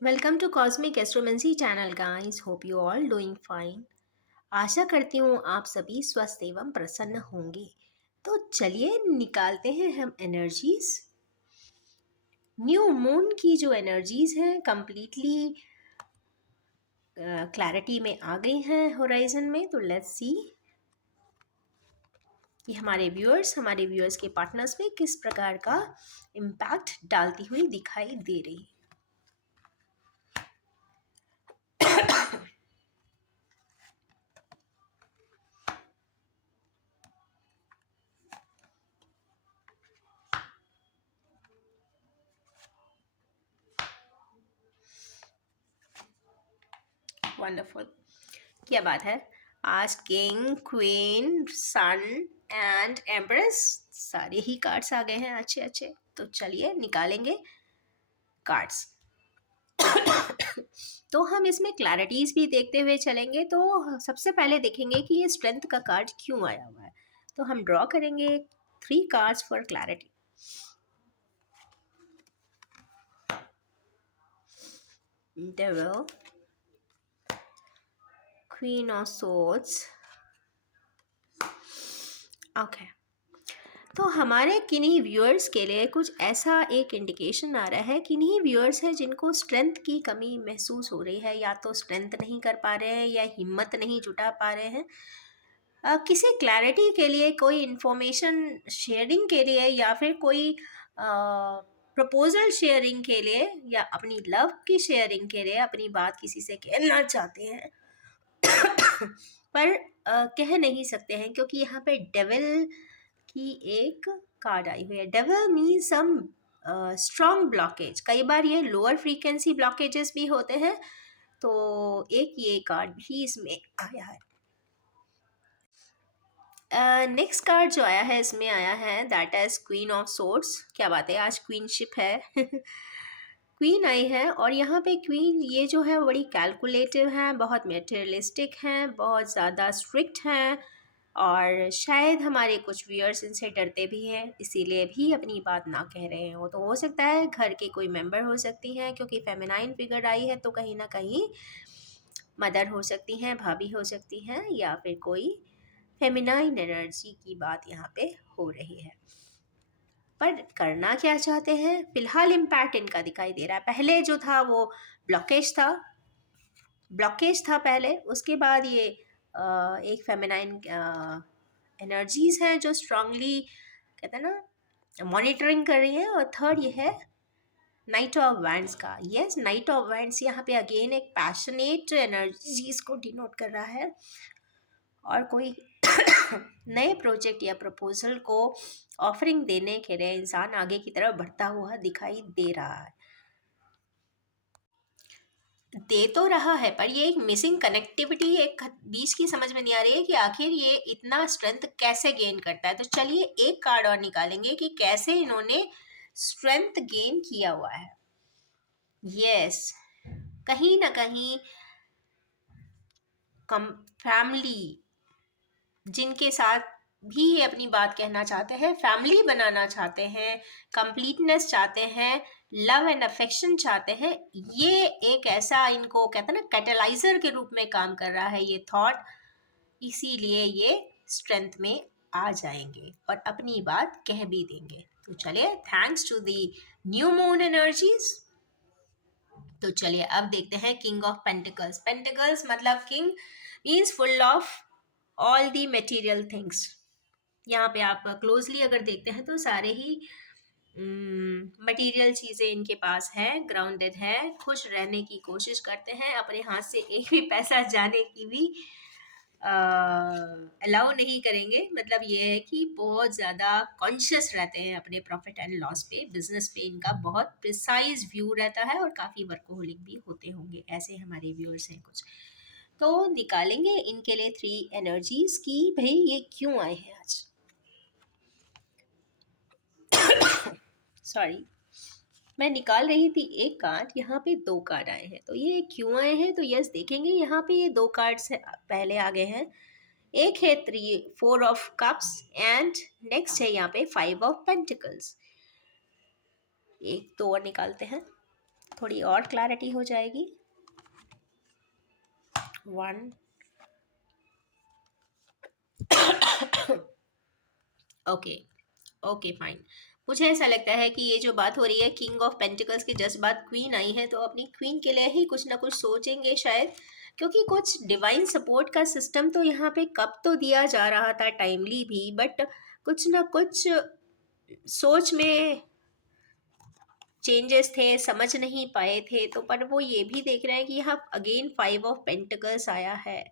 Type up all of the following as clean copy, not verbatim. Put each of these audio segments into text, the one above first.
Welcome to cosmic astromancy channel guys. Hope you all doing fine. आशा करती हूँ आप सभी स्वस्थ एवं प्रसन्न होंगे। तो चलिए निकालते हैं हम एनर्जीज। न्यू मून की जो एनर्जीज हैं कंप्लीटली क्लैरिटी में आ गई हैं होराइजन में। तो लेट्स सी कि हमारे व्यूअर्स के पार्टनर्स में किस प्रकार का इम्पैक्ट डालती हुई दिखाई दे रही है। वंडरफुल, क्या बात है। आज king, queen, sun and empress सारे ही कार्ड्स आ गए हैं अच्छे अच्छे। तो चलिए निकालेंगे कार्ड्स। तो हम इसमें क्लैरिटीज भी देखते हुए चलेंगे। तो सबसे पहले देखेंगे कि ये स्ट्रेंथ का कार्ड क्यों आया हुआ है। तो हम ड्रॉ करेंगे 3 cards for clarity. Devil, queen of swords. Okay, तो हमारे किन्हीं व्यूअर्स के लिए कुछ ऐसा एक इंडिकेशन आ रहा है। किन्हीं व्यूअर्स हैं जिनको स्ट्रेंथ की कमी महसूस हो रही है, या तो स्ट्रेंथ नहीं कर पा रहे हैं या हिम्मत नहीं जुटा पा रहे हैं। किसी क्लैरिटी के लिए, कोई इन्फॉर्मेशन शेयरिंग के लिए, या फिर कोई प्रपोजल शेयरिंग के लिए, या अपनी लव की शेयरिंग के लिए अपनी बात किसी से कहना चाहते हैं पर कह नहीं सकते हैं, क्योंकि यहाँ पे डेविल की एक कार्ड आई हुई है। Devil means some strong blockage. कई बार ये लोअर फ्रीक्वेंसी ब्लॉकेजेस भी होते हैं। तो एक ये कार्ड भी इसमें आया है। नेक्स्ट कार्ड जो आया है इसमें आया है that is queen of swords. क्या बात है, आज क्वीनशिप है। क्वीन आई है, और यहाँ पे क्वीन ये जो है बड़ी कैलकुलेटिव है, बहुत मेटेरियलिस्टिक हैं, बहुत ज़्यादा स्ट्रिक्ट हैं, और शायद हमारे कुछ व्यूअर्स इनसे डरते भी हैं, इसीलिए भी अपनी बात ना कह रहे हैं। वो तो हो सकता है घर के कोई मेंबर हो सकती हैं, क्योंकि फेमिनाइन फिगर आई है, तो कहीं ना कहीं मदर हो सकती हैं, भाभी हो सकती हैं, या फिर कोई फेमिनाइन एनर्जी की बात यहाँ पे हो रही है। पर करना क्या चाहते हैं, फिलहाल इम्पैक्ट इनका दिखाई दे रहा है। पहले जो था वो ब्लॉकेज था पहले। उसके बाद ये एक फेमिनाइन एनर्जीज हैं जो स्ट्रांगली, कहते हैं ना, मॉनिटरिंग कर रही है। और थर्ड ये है नाइट ऑफ वैंड्स का। यस, नाइट ऑफ वैंड्स यहाँ पे अगेन एक पैशनेट एनर्जीज को डिनोट कर रहा है, और कोई नए प्रोजेक्ट या प्रपोजल को ऑफरिंग देने के लिए इंसान आगे की तरफ बढ़ता हुआ दिखाई दे रहा है। दे तो रहा है, पर ये एक मिसिंग कनेक्टिविटी एक बीच की समझ में नहीं आ रही है कि आखिर ये इतना स्ट्रेंथ कैसे गेन करता है। तो चलिए एक कार्ड और निकालेंगे कि कैसे इन्होंने स्ट्रेंथ गेन किया हुआ है। यस, कहीं ना कहीं फैमिली जिनके साथ भी ये अपनी बात कहना चाहते हैं, फैमिली बनाना चाहते हैं, कंप्लीटनेस चाहते हैं, लव एंड अफेक्शन चाहते हैं, ये एक ऐसा इनको, कहते हैं ना, कैटलाइजर के रूप में काम कर रहा है ये थॉट। इसीलिए ये स्ट्रेंथ में आ जाएंगे और अपनी बात कह भी देंगे। तो चलिए, thanks to the new moon energies. तो चलिए अब देखते हैं किंग ऑफ पेंटिकल्स। पेंटिकल्स मतलब king means full of all the material things. यहाँ पे आप क्लोजली अगर देखते हैं तो सारे ही मटेरियल चीज़ें इनके पास है, ग्राउंडेड है, खुश रहने की कोशिश करते हैं, अपने हाथ से एक भी पैसा जाने की भी अलाउ नहीं करेंगे। मतलब ये है कि बहुत ज़्यादा कॉन्शियस रहते हैं अपने प्रॉफिट एंड लॉस पे, बिजनेस पे इनका बहुत प्रिसाइज व्यू रहता है, और काफ़ी वर्कोहोलिक भी होते होंगे, ऐसे हमारे व्यूअर्स हैं कुछ। तो निकालेंगे इनके लिए 3 एनर्जीज की भाई ये क्यों आए हैं आज। सॉरी, मैं निकाल रही थी एक कार्ड, यहाँ पे 2 कार्ड आए हैं। तो ये क्यों आए हैं, तो यस देखेंगे। यहाँ पे ये 2 कार्ड्स पहले आ गए हैं। एक है 4 ऑफ कप्स, एंड नेक्स्ट है यहाँ पे 5 ऑफ पेंटिकल्स। एक 2 और निकालते हैं। थोड़ी और क्लैरिटी हो जाएगी। 1 ओके, ओके फाइन। मुझे ऐसा लगता है कि ये जो बात हो रही है किंग ऑफ पेंटिकल्स की, जस्ट बाद क्वीन आई है तो अपनी क्वीन के लिए ही कुछ ना कुछ सोचेंगे शायद, क्योंकि कुछ डिवाइन सपोर्ट का सिस्टम तो यहाँ पे कब तो दिया जा रहा था टाइमली भी, बट कुछ ना कुछ सोच में चेंजेस थे, समझ नहीं पाए थे। तो पर वो ये भी देख रहे हैं कि यहाँ अगेन 5 ऑफ पेंटिकल्स आया है।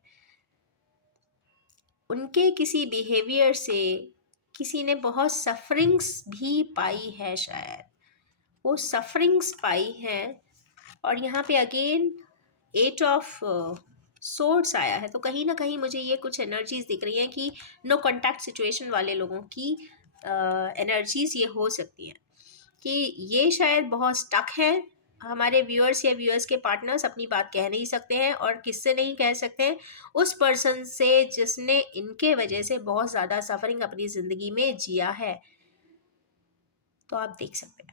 उनके किसी बिहेवियर से किसी ने बहुत सफरिंग्स भी पाई है शायद, वो सफरिंग्स पाई हैं। और यहाँ पे अगेन 8 ऑफ सोर्ड्स आया है, तो कहीं ना कहीं मुझे ये कुछ एनर्जीज दिख रही हैं कि नो कॉन्टैक्ट सिचुएशन वाले लोगों की एनर्जीज ये हो सकती हैं कि ये शायद बहुत स्टक है। हमारे व्यूअर्स या व्यूअर्स के पार्टनर्स अपनी बात कह नहीं सकते हैं, और किससे नहीं कह सकते हैं? उस पर्सन से जिसने इनके वजह से बहुत ज़्यादा सफरिंग अपनी ज़िंदगी में जिया है। तो आप देख सकते हैं।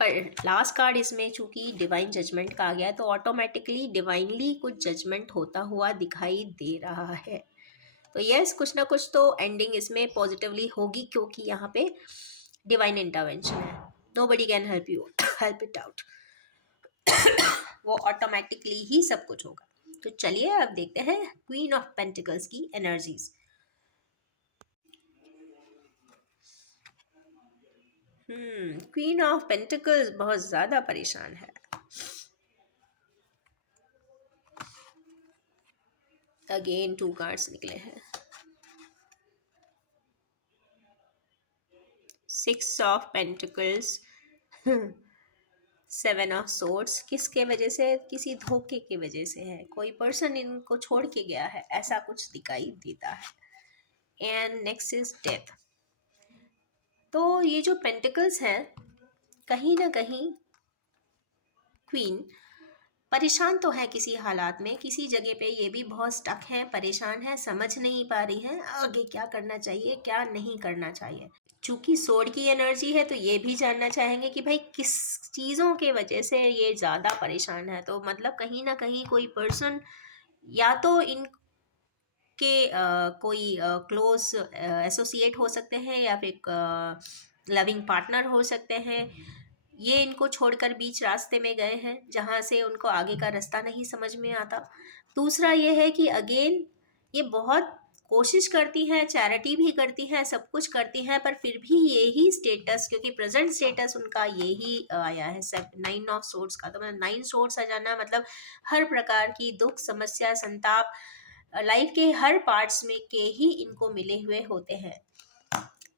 पर लास्ट कार्ड इसमें चूंकि डिवाइन जजमेंट का आ गया है, तो ऑटोमेटिकली डिवाइनली कुछ जजमेंट होता हुआ दिखाई दे रहा है। तो यस, कुछ ना कुछ तो एंडिंग इसमें पॉजिटिवली होगी, क्योंकि यहाँ पे डिवाइन इंटरवेंशन है। Nobody can help you, help it out. वो ऑटोमेटिकली ही सब कुछ होगा। तो चलिए अब देखते हैं क्वीन ऑफ पेंटिकल्स की एनर्जीज। क्वीन ऑफ पेंटिकल्स बहुत ज्यादा परेशान है। अगेन 2 कार्ड्स निकले हैं। 6 ऑफ पेंटिकल्स, 7 ऑफ सोर्ड्स। किसके वजह से? किसी धोखे की वजह से है। कोई पर्सन इनको छोड़ के गया है, ऐसा कुछ दिखाई देता है। And next is death. तो ये जो पेंटिकल्स हैं, कहीं ना कहीं क्वीन परेशान तो है किसी हालात में, किसी जगह पे ये भी बहुत स्टक है, परेशान है, समझ नहीं पा रही है आगे क्या करना चाहिए, क्या नहीं करना चाहिए। चूंकि सोड की एनर्जी है, तो ये भी जानना चाहेंगे कि भाई किस चीज़ों के वजह से ये ज़्यादा परेशान है। तो मतलब कहीं ना कहीं कोई पर्सन, या तो इनके कोई क्लोज एसोसिएट हो सकते हैं, या फिर लविंग पार्टनर हो सकते हैं। ये इनको छोड़कर बीच रास्ते में गए हैं, जहाँ से उनको आगे का रास्ता नहीं समझ में आता। दूसरा ये है कि अगेन ये बहुत कोशिश करती हैं, चैरिटी भी करती हैं, सब कुछ करती हैं, पर फिर भी यही स्टेटस, क्योंकि प्रेजेंट स्टेटस उनका यही आया है 9 ऑफ सोर्ड्स का। तो मतलब 9 सोर्ड्स आ जाना मतलब हर प्रकार की दुख, समस्या, संताप लाइफ के हर पार्ट्स में के ही इनको मिले हुए होते हैं।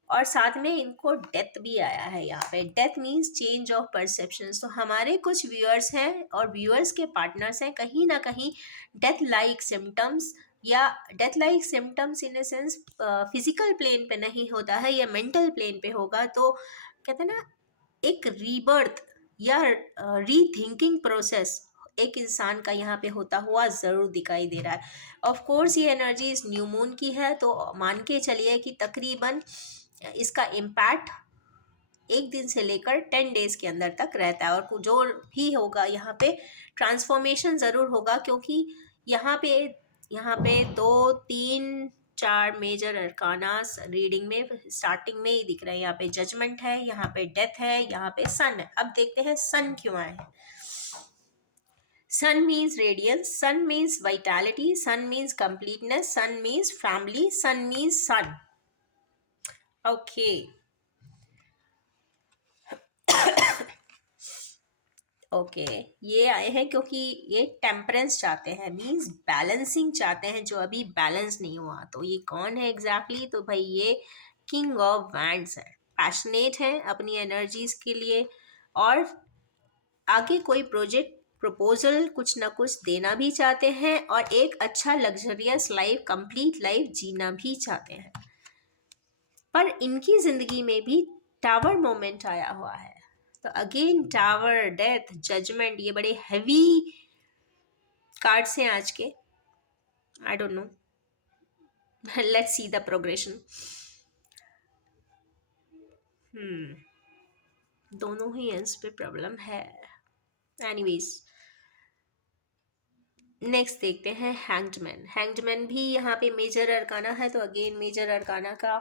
और साथ में इनको डेथ भी आया है यहाँ पे। Death means change of perception. तो हमारे कुछ व्यूअर्स हैं और व्यूअर्स के पार्टनर्स हैं, कहीं ना कहीं डेथ लाइक सिम्टम्स, या death like symptoms in a sense physical plane पे नहीं होता है, या मेंटल प्लेन पे होगा। तो कहते हैं ना, एक रीबर्थ या रीथिंकिंग प्रोसेस एक इंसान का यहाँ पे होता हुआ ज़रूर दिखाई दे रहा है। ऑफ कोर्स ये एनर्जी इस न्यू मून की है, तो मान के चलिए कि तकरीबन इसका इम्पैक्ट 1 दिन से लेकर 10 डेज के अंदर तक रहता है। और जो भी होगा यहाँ पे ट्रांसफॉर्मेशन ज़रूर होगा, क्योंकि यहाँ पे 2 3 4 मेजर अरकानास रीडिंग में स्टार्टिंग में ही दिख रहे हैं। यहाँ पे जजमेंट है, यहाँ पे डेथ है, यहाँ पे सन है। अब देखते हैं सन क्यों आए हैं। सन मीन्स रेडियंस, सन मीन्स वाइटैलिटी, सन मीन्स कंप्लीटनेस, सन मीन्स फैमिली, सन मीन्स सन। ओके, ओके, ये आए हैं क्योंकि ये टेम्परेंस चाहते हैं, मीन्स बैलेंसिंग चाहते हैं, जो अभी बैलेंस नहीं हुआ। तो ये कौन है एग्जैक्टली? तो भाई ये किंग ऑफ वैंड्स है। पैशनेट है अपनी एनर्जीज के लिए, और आगे कोई प्रोजेक्ट प्रपोजल कुछ ना कुछ देना भी चाहते हैं, और एक अच्छा लग्जरियस लाइफ, कंप्लीट लाइफ जीना भी चाहते हैं। पर इनकी जिंदगी में भी टावर मोमेंट आया हुआ है। तो अगेन टावर, डेथ, जजमेंट, ये बड़े हैवी कार्ड्स हैं आज के। I don't know, let's see the progression. दोनों ही एंड्स पे प्रॉब्लम है। एनीवेज, नेक्स्ट देखते हैं हैंग्डमैन। हैंग्डमैन भी यहाँ पे मेजर अरकाना है, तो अगेन मेजर अरकाना का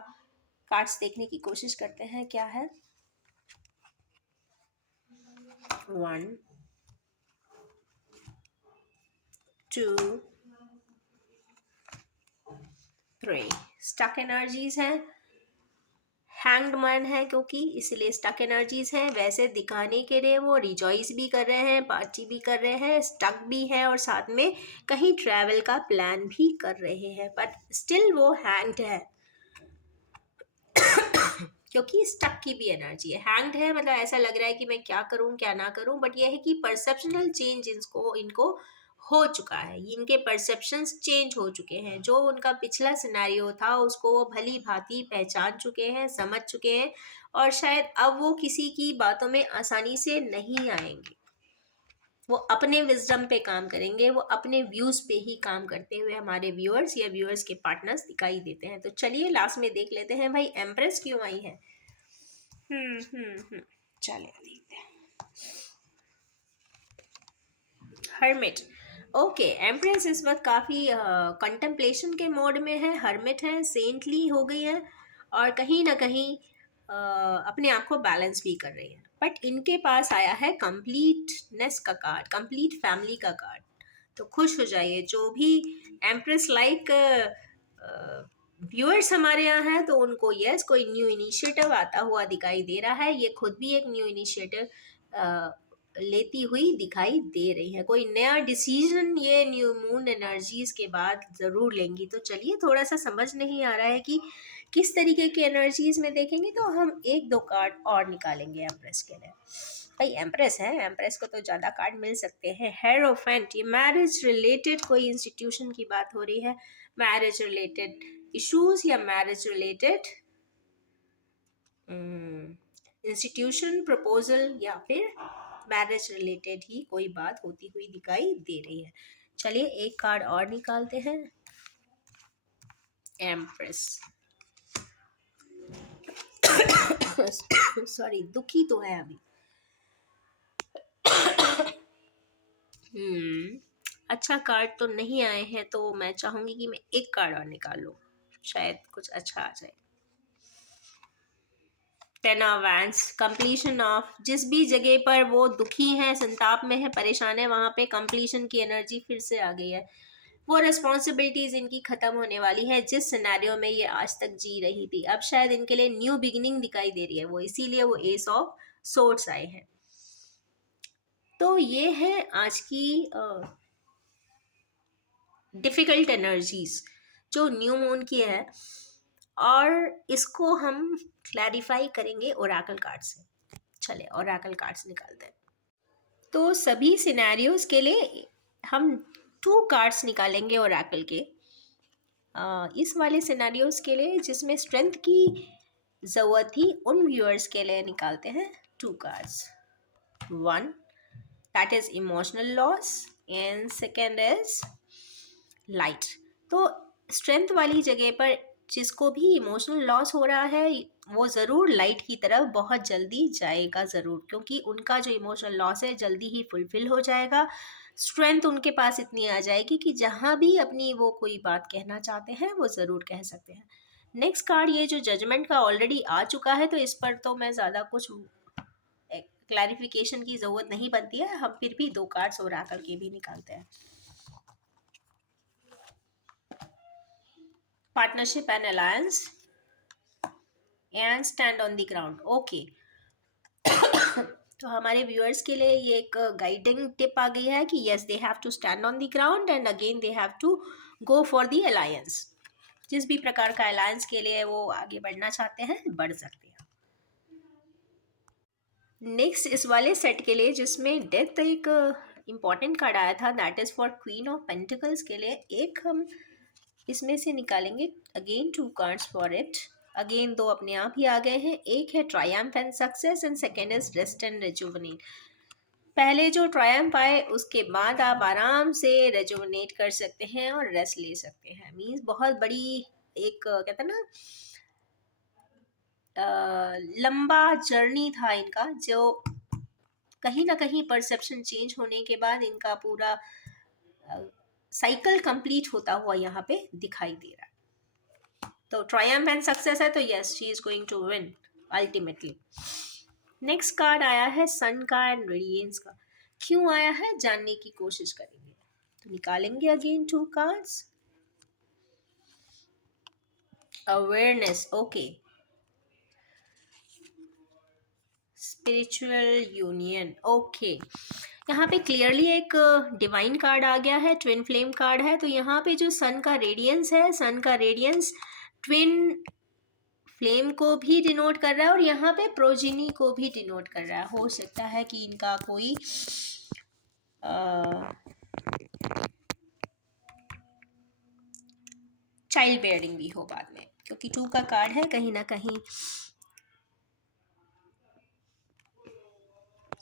कार्ड्स देखने की कोशिश करते हैं क्या है। 1 2 3 स्टक एनर्जीज हैं, हैंग्ड मैन है क्योंकि इसलिए स्टक एनर्जीज हैं। वैसे दिखाने के लिए वो रिजॉइस भी कर रहे हैं, पार्टी भी कर रहे हैं, स्टक भी है और साथ में कहीं ट्रैवल का प्लान भी कर रहे हैं, बट स्टिल वो हैंग्ड है क्योंकि स्टक की भी एनर्जी है। हैंग्ड है मतलब ऐसा लग रहा है कि मैं क्या करूं क्या ना करूं, बट यह है कि परसेप्शनल चेंज इनको हो चुका है, इनके परसेप्शंस चेंज हो चुके हैं। जो उनका पिछला सिनेरियो था उसको वो भली भांति पहचान चुके हैं, समझ चुके हैं, और शायद अब वो किसी की बातों में आसानी से नहीं आएंगे। वो अपने विजडम पे काम करेंगे, वो अपने व्यूज पे ही काम करते हुए हमारे व्यूअर्स या व्यूअर्स के पार्टनर्स दिखाई देते हैं। तो चलिए लास्ट में देख लेते हैं भाई एम्प्रेस क्यों आई है। चलिए देखते हैं। हर्मिट, ओके, एम्प्रेस इस वक्त काफ़ी कंटेम्पलेशन के मोड में है, हर्मिट है, सेंटली हो गई है और कहीं ना कहीं अपने आप को बैलेंस भी कर रही है। बट इनके पास आया है कंप्लीटनेस का कार्ड, कंप्लीट फैमिली का कार्ड। तो खुश हो जाइए जो भी एम्प्रेस लाइक व्यूअर्स हमारे यहाँ हैं, तो उनको यस कोई न्यू इनिशिएटिव आता हुआ दिखाई दे रहा है। ये खुद भी एक न्यू इनिशिएटिव लेती हुई दिखाई दे रही है। कोई नया डिसीजन ये न्यू मून एनर्जीज के बाद ज़रूर लेंगी। तो चलिए, थोड़ा सा समझ नहीं आ रहा है कि किस तरीके की एनर्जीज में देखेंगे, तो हम एक दो कार्ड और निकालेंगे एम्प्रेस के लिए। भाई एम्प्रेस है, एम्प्रेस को तो ज़्यादा कार्ड मिल सकते हैं। हेरोफेंट, ये मैरिज रिलेटेड कोई इंस्टीट्यूशन की बात हो रही है, मैरिज रिलेटेड इश्यूज या मैरिज रिलेटेड इंस्टीट्यूशन प्रपोजल या फिर मैरिज रिलेटेड ही कोई बात होती हुई दिखाई दे रही है। चलिए एक कार्ड और निकालते हैं, एम्प्रेस। सॉरी, दुखी तो है अभी। अच्छा कार्ड तो नहीं आए हैं, तो मैं चाहूंगी कि मैं एक कार्ड और निकाल लूं, शायद कुछ अच्छा आ जाए। 10 ऑफ वैंड्स, कंप्लीशन ऑफ, जिस भी जगह पर वो दुखी है, संताप में है, परेशान है, वहां पे कंप्लीशन की एनर्जी फिर से आ गई है। वो रिस्पॉन्सिबिलिटीज इनकी खत्म होने वाली है जिस सिनेरियो में ये आज तक जी रही थी। अब शायद इनके लिए न्यू बिगिनिंग दिखाई दे रही है, वो इसीलिए वो एस ऑफ सोर्ड्स आए हैं। तो ये है आज की डिफिकल्ट एनर्जीज जो न्यू मून की है, और इसको हम क्लैरिफाई करेंगे ओरेकल कार्ड से। चले ओरेकल कार्ड्स निकालते हैं। तो सभी सिनेरियोज के लिए हम 2 कार्ड्स निकालेंगे ओरेकल के। इस वाले सिनेरियोज के लिए जिसमें स्ट्रेंथ की ज़रूरत थी, उन व्यूअर्स के लिए निकालते हैं 2 cards. 1 that is emotional loss and second is light. तो स्ट्रेंथ वाली जगह पर जिसको भी इमोशनल लॉस हो रहा है, वो ज़रूर लाइट की तरफ बहुत जल्दी जाएगा ज़रूर, क्योंकि उनका जो इमोशनल लॉस है जल्दी ही फुलफिल हो जाएगा। स्ट्रेंथ उनके पास इतनी आ जाएगी कि जहाँ भी अपनी वो कोई बात कहना चाहते हैं वो ज़रूर कह सकते हैं। नेक्स्ट कार्ड ये जो जजमेंट का ऑलरेडी आ चुका है, तो इस पर तो मैं ज़्यादा कुछ क्लैरिफिकेशन की ज़रूरत नहीं बनती है। हम फिर भी 2 कार्ड्स ओरेकल के भी निकालते हैं। Partnership and alliance and stand on the ground. Okay, तो हमारे व्यूअर्स के लिए ये एक गाइडिंग टिप आ गई है कि yes they have to stand on the ground and again they have to go for the alliance. जिस भी प्रकार का अलायंस के लिए वो आगे बढ़ना चाहते हैं, बढ़ सकते हैं। नेक्स्ट इस वाले सेट के लिए जिसमें डेथ एक इम्पॉर्टेंट कार्ड आया था, that is for queen of pentacles के लिए एक हम इसमें से निकालेंगे again 2 cards for it. Again 2 अपने आप ही आ गए हैं, एक है triumph and success and second is rest and rejuvenate. पहले जो ट्रायम्फ आए उसके बाद आप आराम से रेजुवनेट कर सकते हैं और रेस्ट ले सकते हैं। मीन्स बहुत बड़ी एक कहते हैं ना लंबा जर्नी था इनका, जो कहीं ना कहीं परसेप्शन चेंज होने के बाद इनका पूरा साइकिल कंप्लीट होता हुआ यहाँ पे दिखाई दे रहा है। तो ट्रायम्फ एंड सक्सेस है, तो yes she is going to win ultimately. Next card आया है सन का एंड रेडियंस का। क्यों आया है जानने की कोशिश करेंगे। तो निकालेंगे again 2 cards. Awareness, okay, spiritual union, okay. यहाँ पे क्लियरली एक डिवाइन कार्ड आ गया है, ट्विन फ्लेम कार्ड है। तो यहाँ पे जो सन का रेडियंस है, सन का रेडियंस ट्विन फ्लेम को भी डिनोट कर रहा है और यहाँ पे प्रोजिनी को भी डिनोट कर रहा है। हो सकता है कि इनका कोई चाइल्ड बेयरिंग भी हो बाद में, क्योंकि 2 का कार्ड है, कहीं ना कहीं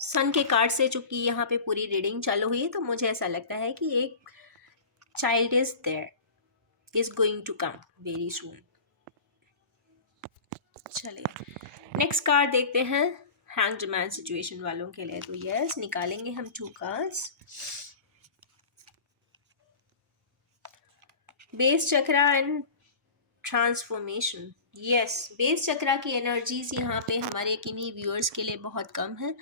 सन के कार्ड से चूंकि यहाँ पे पूरी रीडिंग चालू हुई है, तो मुझे ऐसा लगता है कि एक child is there, is going to come very soon. चलिए नेक्स्ट कार्ड देखते हैं हैंग्ड मैन सिचुएशन वालों के लिए। तो यस निकालेंगे हम 2 cards. Base chakra and transformation. Yes, base chakra की एनर्जीज यहाँ पे हमारे किन्हीं व्यूअर्स के लिए बहुत कम है,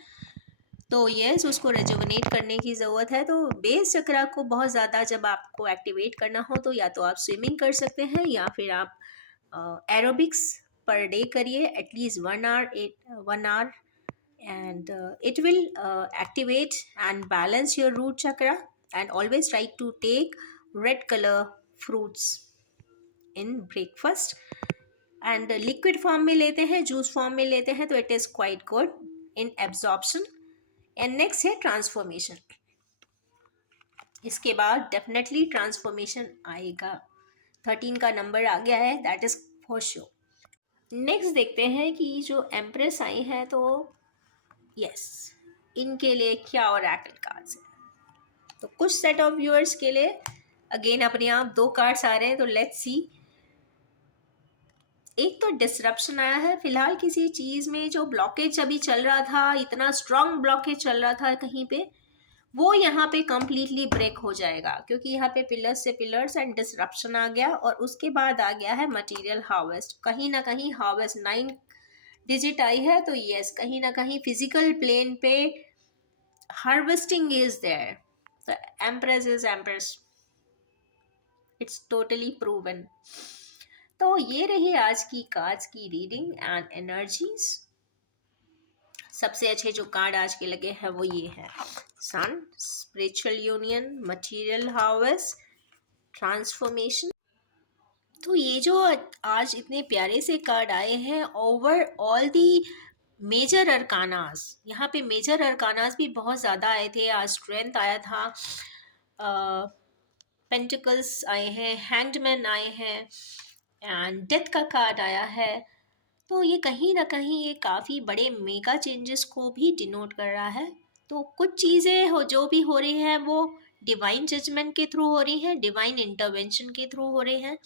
तो यस उसको रेजुवनेट करने की ज़रूरत है। तो बेस चक्रा को बहुत ज़्यादा जब आपको एक्टिवेट करना हो, तो या तो आप स्विमिंग कर सकते हैं या फिर आप एरोबिक्स पर डे करिए at least 1 hour and it will activate and balance your root chakra, and always try to take red color fruits in breakfast, and liquid form में लेते हैं, जूस फॉर्म में लेते हैं, तो it is quite good in absorption। And next है transformation. इसके बाद डेफिनेटली ट्रांसफॉर्मेशन आएगा, 13 का नंबर आ गया है, that is for sure. Next देखते हैं कि जो एम्प्रेस आई है, तो यस इनके लिए क्या ऑरेकल कार्ड्स है। तो कुछ सेट ऑफ व्यूअर्स के लिए अगेन अपने आप 2 कार्ड्स आ रहे हैं, तो लेट्स सी। एक तो डिसरप्शन आया है, फिलहाल किसी चीज़ में जो ब्लॉकेज अभी चल रहा था, इतना स्ट्रॉन्ग ब्लॉकेज चल रहा था कहीं पे, वो यहाँ पे कम्प्लीटली ब्रेक हो जाएगा, क्योंकि यहाँ पे पिलर्स से पिलर्स एंड डिसरप्शन आ गया। और उसके बाद आ गया है मटेरियल हार्वेस्ट। कहीं ना कहीं हार्वेस्ट 9 डिजिट आई है, तो यस कहीं ना कहीं फिजिकल प्लेन पे harvesting is there. The empress is empress, it's totally proven. तो ये रही आज की कार्ड्स की रीडिंग एंड एनर्जीज। सबसे अच्छे जो कार्ड आज के लगे हैं वो ये है sun, spiritual union, material harvest, transformation. तो ये जो आज इतने प्यारे से कार्ड आए हैं, ओवर ऑल दी मेजर अरकानास, यहाँ पे मेजर अरकानास भी बहुत ज़्यादा आए थे। आज स्ट्रेंथ आया था, पेंटिकल्स आए हैं, हैंडमैन आए हैं एंड डेथ का कार्ड आया है। तो ये कहीं ना कहीं ये काफ़ी बड़े मेगा चेंजेस को भी डिनोट कर रहा है। तो कुछ चीज़ें हो जो भी हो रही हैं वो डिवाइन जजमेंट के थ्रू हो रही हैं, डिवाइन इंटरवेंशन के थ्रू हो रहे हैं।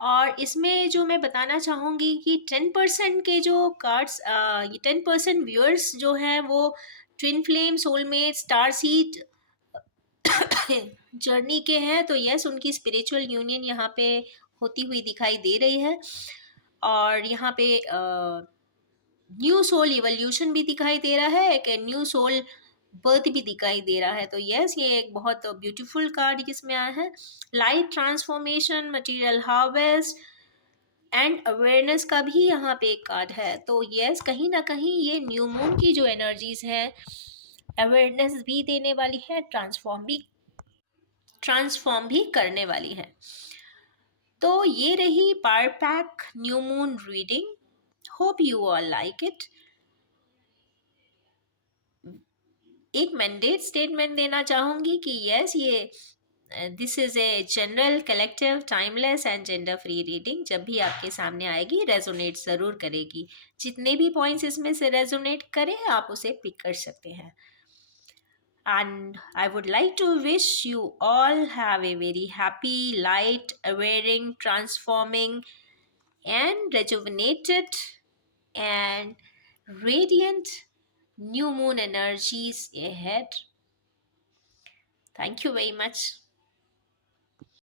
और इसमें जो मैं बताना चाहूँगी कि 10% के जो कार्ड्स, 10% व्यूअर्स जो हैं वो twin flame, soulmate, star seed journey के हैं। तो यस उनकी स्पिरिचुअल यूनियन यहाँ पे होती हुई दिखाई दे रही है। और यहाँ पे न्यू सोल इवोल्यूशन भी दिखाई दे रहा है, एक न्यू सोल बर्थ भी दिखाई दे रहा है। तो यस ये एक बहुत ब्यूटीफुल कार्ड इसमें आया है। Light transformation, material harvest and awareness का भी यहाँ पे एक कार्ड है। तो यस कहीं ना कहीं ये न्यू मून की जो एनर्जीज है अवेयरनेस भी देने वाली है, ट्रांसफॉर्म भी करने वाली है। तो ये रही power pack new moon reading. Hope you all like it. एक मैंडेट स्टेटमेंट देना चाहूँगी कि यस ये this is a general, collective, timeless and gender free reading. जब भी आपके सामने आएगी रेजोनेट ज़रूर करेगी। जितने भी पॉइंट्स इसमें से रेजोनेट करें आप उसे पिक कर सकते हैं। And I would like to wish you all have a very happy, light, awareing, transforming and rejuvenated and radiant new moon energies ahead. Thank you very much.